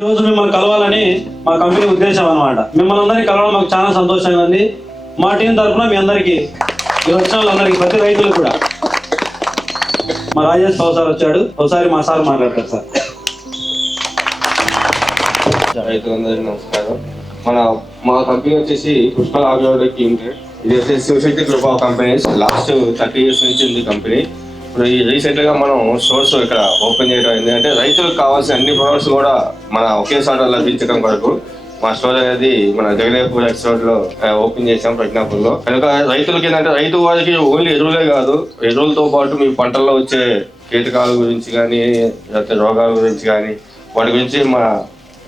ఈరోజు మిమ్మల్ని కలవాలని మా కంపెనీ ఉద్దేశం అనమాట. మిమ్మల్ని అందరినీ కలవడం మాకు చాలా సంతోషంగా ఉంది. మా టీం తరఫున మీ అందరికీ ఈ వచ్చిన వాళ్ళందరికీ ప్రతి రైతులు కూడా మా రాజేష్ బాబు సార్ వచ్చాడు, ఒకసారి మా సార్ మాట్లాడతారు. సార్ రైతులందరికీ నమస్కారం. మా కంపెనీ వచ్చేసి పుష్కల్ ఆగ్రోటెక్ లిమిటెడ్. ఇది వచ్చేసి Shivashakti group of companies. Last 30 years నుంచి ఉంది కంపెనీ. ఇప్పుడు ఈ రీసెంట్ గా మనం స్టోర్స్ ఇక్కడ ఓపెన్ చేయడం అయింది. అంటే రైతులకు కావాల్సిన అన్ని ప్రొడక్ట్స్ కూడా మన ఒకేసారి లభించడం కొరకు మా స్టోర్ అనేది మన జగదేవ్పూర్ ఎక్స్ రోడ్ లో ఓపెన్ చేసాం, ప్రజ్ఞాపూర్ లో. కనుక రైతులకి ఏంటంటే రైతు వారికి ఓన్లీ ఎరువులే కాదు, ఎరువులతో పాటు మీ పంటల్లో వచ్చే కీటకాల గురించి కానీ లేకపోతే రోగాల గురించి కానీ వాటి గురించి మా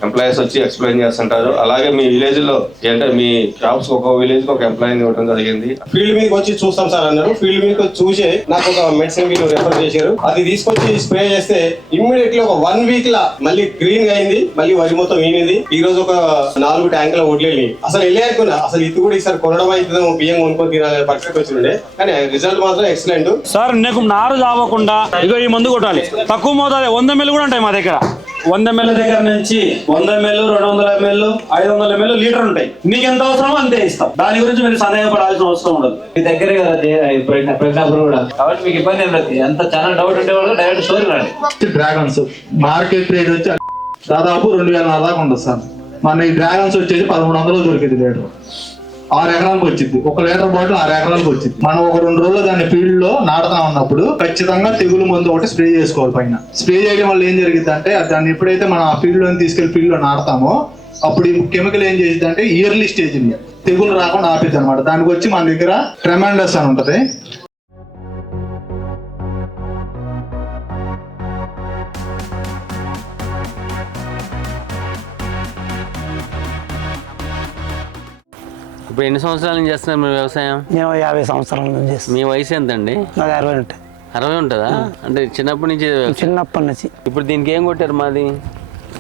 ఎంప్లాయీస్ వచ్చి ఎక్స్ప్లెయిన్ చేస్తుంటారు. అలాగే మీ విలేజ్ లో అంటే మీ క్రాప్స్ ఒక విలేజ్ కి ఒక ఎంప్లాయీని ఇవ్వడం జరిగింది. ఫీల్డ్ మీదకి వచ్చి చూస్తాం సార్ అన్నారు. ఫీల్డ్ మీదకి వచ్చి చూసి నాకు ఒక మెడిసిన్ మీరు రెఫర్ చేశారు. అది తీసుకొచ్చి స్ప్రే చేస్తే ఇమ్మీడియట్లీ ఒక 1 week లా మళ్ళీ గ్రీన్ గా అయింది, మళ్ళీ వరి మొత్తం ఈనింది. ఈ రోజు ఒక 4 ట్యాంకుల వడ్లేని అసలు వెళ్ళారుకున్నా అసలు ఇది కూడా ఈసారి కొనడం అయితే బియ్యం కొనుక్కొని తినాలి పరిస్థితి వచ్చిండే. కానీ రిజల్ట్ మాత్రం ఎక్సలెంట్ సార్. నీకు నారు చావకుండా ఇగో ఈ మందు కొట్టాలి. తక్కువ మోతాదు 100 ml కూడా ఉంటాయి మా దగ్గర. 100 ml దగ్గర నుంచి 100 ml, 200 ml, 500 ml లీటర్ ఉంటాయి. మీకు ఎంత అవసరమో అంతే ఇస్తాం. దాని గురించి మీరు సందేహపడాల్సిన అవసరం ఉండదు. మీ దగ్గరే కదా ప్రజ్ఞాపూర్ కూడా, కాబట్టి మీకు ఇబ్బంది ఏం లేదు. ఎంత చాలా డౌట్ ఉంటే వాళ్ళు డైరెక్ట్ స్టోర్ రండి. డ్రాగన్స్ మార్కెట్ రేట్ వచ్చి దాదాపు 2000 దాకా ఉండదు సార్. మన ఈ డ్రాగన్స్ వచ్చేసి 1300 దొరికింది లీటర్. 6 ఎకరాలకు వచ్చింది. 1 లీటర్ బాటిల్ 6 ఎకరాలకు వచ్చింది. మనం ఒక 2 రోజులు దాన్ని ఫీల్డ్ లో నాటుతా ఉన్నప్పుడు ఖచ్చితంగా తెగులు మందు ఒకటి స్ప్రే చేసుకోవాలి. పైన స్ప్రే చేయడం వల్ల ఏం జరిగింది అంటే దాన్ని ఎప్పుడైతే మనం ఆ ఫీల్డ్ లో తీసుకెళ్లి ఫీల్డ్ లో నాటుతామో అప్పుడు ఈ కెమికల్ ఏం చేసింది అంటే ఇయర్లీ స్టేజ్ తెగులు రాకుండా ఆపిద్ది అనమాట. దానికి వచ్చి మన దగ్గర ట్రెమాండస్ అని ఉంటది. ఇప్పుడు ఎన్ని సంవత్సరాల నుంచి చేస్తున్నారు మీరు వ్యవసాయం? నేను 50 సంవత్సరాల నుంచి చేస్తాను. మీ వయసు ఎంత అండి? నాకు 60 ఉంటాయి. 60 ఉంటుందా? అంటే చిన్నప్పటి నుంచి చిన్నప్పటి నుంచి. ఇప్పుడు దీనికి ఏం కొట్టారు? మాది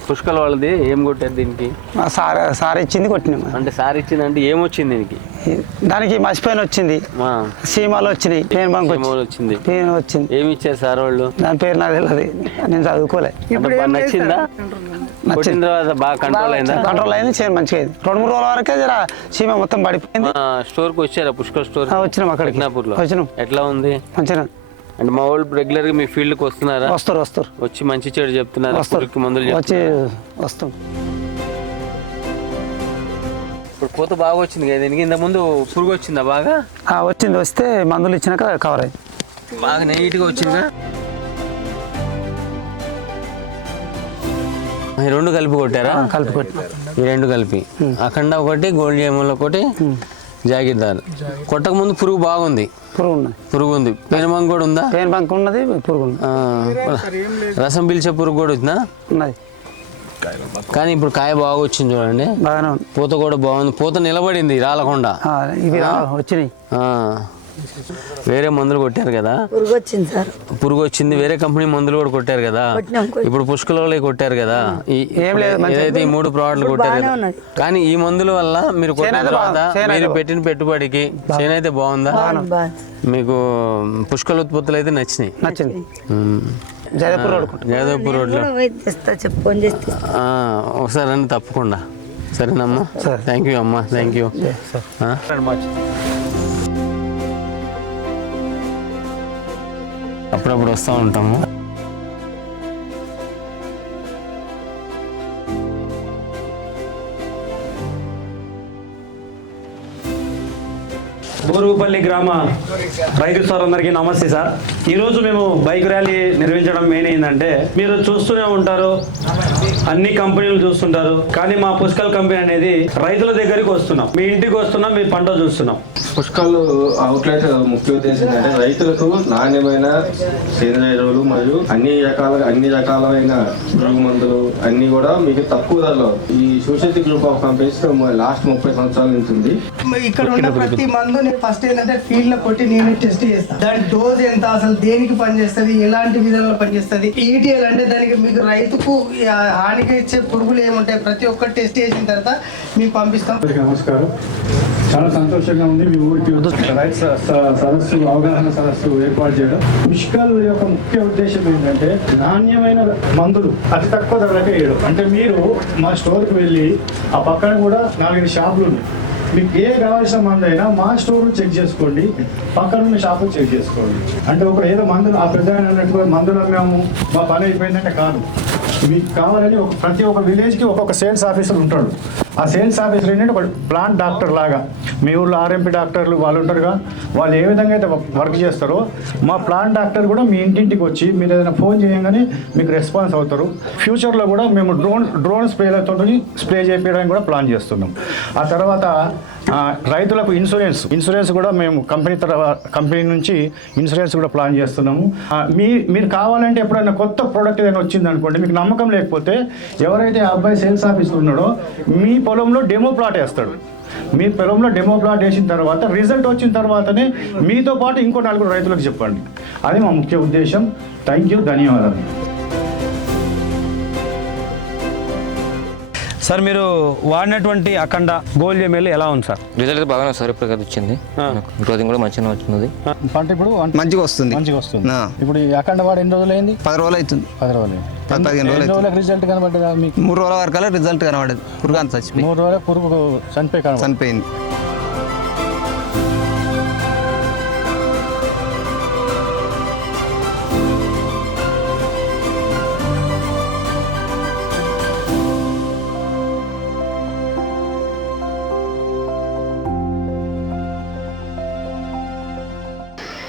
పుష్కల్ వాళ్ళది ఏం కొట్టారు దీనికి? సార్ ఇచ్చింది కొట్టినాం. అంటే సార్ ఇచ్చింది అంటే ఏమొచ్చింది దీనికి? దానికి మసిపోయిన వచ్చింది, సీమాలు వచ్చినాయి, పేను బంక్ వచ్చింది, పేను వచ్చింది. ఏమి ఇచ్చారు సార్ వాళ్ళు? దాని పేరు నాకు తెలియదు, నేను చదువుకోలే. నచ్చిందా? వచ్చిన తర్వాత బాగా కంట్రోల్ అయిందా? కంట్రోల్ అయింది, చేను మంచిగా అయింది. 2-3 రోజుల వరకే జర సీమ మొత్తం పడిపోయింది. స్టోర్ కి వచ్చారా? పుష్కల్ స్టోర్ వచ్చినాం, అక్కడికి ప్రజ్ఞాపూర్ లో. వచ్చినాం. ఎట్లా ఉంది? మంచిగా. అంటే మా వాళ్ళు రెగ్యులర్ గా మీ ఫీల్డ్ కి వస్తున్నారా? వస్తారు వచ్చి మంచి చెడు చెప్తున్నారు, మందులు వచ్చి వస్తాం. ఇప్పుడు పూత బాగా వచ్చింది కదా దీనికి. ఇంత ముందు పురుగు వచ్చిందా? బాగా వచ్చింది. వస్తే మందులు ఇచ్చినాక కవర్ అయింది, బాగా నీట్ గా వచ్చిందా? ఈ 2 కలిపి కొట్టారా? కలిపి కొట్టి. ఈ 2 కలిపి అఖండ ఒకటి, గోల్డ్ జయములు ఒకటి, జాగిర్దార్. కొట్టక ముందు పురుగు బాగుంది. పురుగు ఉంది. పేను బంక్ కూడా ఉందా? పేను బంక్ ఉన్నది, పురుగు ఉంది. రసం పీల్చే పురుగు కూడా వచ్చిందా? ఉన్నది. కానీ ఇప్పుడు కాయ బాగా వచ్చింది చూడండి. బాగానే ఉంది. పూత కూడా బాగుంది. పూత నిలబడింది, రాలకుండా. ఇవి వచ్చినాయి. వేరే మందులు కొట్టారు కదా? పురుగు వచ్చింది సార్. పురుగు వచ్చింది. వేరే కంపెనీ మందులు కూడా కొట్టారు కదా? ఇప్పుడు పుష్కలలో కొట్టారు కదా? ఏదైతే ఈ 3 ప్రోడక్ట్లు కొట్టారు కదా? కానీ ఈ మందుల వల్ల మీరు కొట్టిన తర్వాత మీరు పెట్టిన పెట్టుబడికి చేనైతే బాగుందా? మీకు పుష్కల ఉత్పత్తులు అయితే నచ్చింది. జయదేవ్పూర్ రోడ్లో ఒకసారి రండి తప్పకుండా. సరేనమ్మా, థ్యాంక్ యూ అమ్మా, థ్యాంక్ యూ. అప్పుడప్పుడు వస్తూ ఉంటాము. బోరుగుపల్లి గ్రామ రైతు సోదరులందరికీ నమస్తే సార్. ఈరోజు మేము బైక్ ర్యాలీ నిర్వహించడం మెయిన్ ఏంటంటే, మీరు చూస్తూనే ఉంటారు, అన్ని కంపెనీలు చూస్తుంటారు, కానీ మా పుష్కల్ కంపెనీ అనేది రైతుల దగ్గరికి వస్తున్నాం, మీ ఇంటికి వస్తున్నాం, మీ పంట చూస్తున్నాం. పుష్కల్ అవుట్లెట్ ముఖ్య ఉద్దేశం ఏంటంటే రైతులకు నాణ్యమైన సేంద్రియ ఎరువులు మరియు అన్ని రకాలైన పురుగు మందులు అన్ని కూడా మీకు తక్కువ ధరలో ఈ Shivashakti group of companies last 30 సంవత్సరాల నుంచి ఉంది. ఇక్కడ ఉన్న ప్రతి మందుని ఫస్ట్ ఏంటంటే ఫీల్డ్ లో కొట్టి నేను టెస్ట్ చేస్తాను. దాని డోస్ ఎంత, అసలు దేనికి పనిచేస్తుంది, ఎలాంటి విధానంలో పనిచేస్తుంది. ఈటీఎల్ అంటే దానికి మీకు రైతుకు హానిగా ఇచ్చే పురుగులు ఏముంటాయి ప్రతి ఒక్కటి టెస్ట్ చేసిన తర్వాత మీకు పంపిస్తాం. నమస్కారం, చాలా సంతోషంగా ఉంది మీ ఊరికి రైతు సదస్సు, అవగాహన సదస్సు ఏర్పాటు చేయడం. పుష్కల్ యొక్క ముఖ్య ఉద్దేశం ఏంటంటే నాణ్యమైన మందులు అతి తక్కువ ధరలకే వేయడం. అంటే మీరు మా స్టోర్కి వెళ్ళి ఆ పక్కన కూడా 4 షాపులు ఉన్నాయి. మీకు ఏ కావాల్సిన మందు అయినా మా స్టోర్ చెక్ చేసుకోండి, పక్కన ఉన్న షాపు చెక్ చేసుకోండి. అంటే ఒక ఏదో మందులు ఆ పెద్ద అన్నట్టుగా మందులు మేము మా పని అయిపోయిందంటే కాదు. మీకు కావాలని ప్రతి ఒక్క విలేజ్కి ఒక్కొక్క సేల్స్ ఆఫీసర్ ఉంటాడు. ఆ సేల్స్ ఆఫీసర్ ఏంటంటే ఒక ప్లాంట్ డాక్టర్ లాగా. మీ ఊళ్ళో ఆర్ఎంపీ డాక్టర్లు వాళ్ళు ఉంటారుగా, వాళ్ళు ఏ విధంగా అయితే వర్క్ చేస్తారో మా ప్లాంట్ డాక్టర్ కూడా మీ ఇంటింటికి వచ్చి మీరు ఏదైనా ఫోన్ చేయగానే మీకు రెస్పాన్స్ అవుతారు. ఫ్యూచర్లో కూడా మేము డ్రోన్ స్ప్రేలతో స్ప్రే చేయడానికి కూడా ప్లాన్ చేస్తున్నాం. ఆ తర్వాత రైతులకు ఇన్సూరెన్స్ కూడా మేము కంపెనీ నుంచి ఇన్సూరెన్స్ కూడా ప్లాన్ చేస్తున్నాము. మీరు కావాలంటే ఎప్పుడైనా కొత్త ప్రోడక్ట్ ఏదైనా వచ్చింది అనుకోండి, మీకు నమ్మకం లేకపోతే ఎవరైతే ఆ అబ్బాయి సేల్స్ ఆఫీసర్ ఉన్నాడో మీ పొలంలో డెమో ప్లాట్ వేస్తాడు. మీ పొలంలో డెమో ప్లాట్ వేసిన తర్వాత రిజల్ట్ వచ్చిన తర్వాతనే మీతో పాటు ఇంకో 4 రైతులకు చెప్పండి. అది మా ముఖ్య ఉద్దేశం. థ్యాంక్ యూ, ధన్యవాదాలు. సార్ మీరు వాడినటువంటి అఖండ గోల్డ్ ఎంఎల్ ఎలా ఉంది సార్? రిజల్ట్ బాగానే సార్, ఇప్పుడు కదా వచ్చింది. గ్రోతింగ్ కూడా మంచిగా వచ్చింది. పంట ఇప్పుడు మంచిగా వస్తుంది. ఇప్పుడు ఈ అఖండ వాడు ఎన్ని రోజులు అయింది? 10 రోజులు అవుతుంది. 10 రోజులు. 15 రోజులు రిజల్ట్ కనబడ్డదా మీకు? 3 రోజుల వరకు రిజల్ట్ కనబడదు. పురుగు అంత చచ్చిపోయింది. 3 రోజుల పురుగు చనిపోయింది.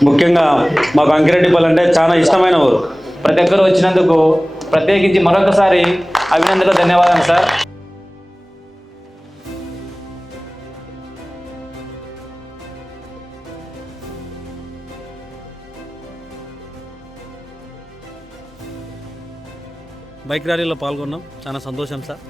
ముఖ్యంగా మాకు అంకిరెడ్డిపల్లి అంటే చాలా ఇష్టమైన ఊరు. ప్రతి ఒక్కరు వచ్చినందుకు ప్రత్యేకించి మరొకసారి అభినందనలు, ధన్యవాదాలు సార్. బైక్ ర్యాలీలో పాల్గొన్నాం, చాలా సంతోషం సార్.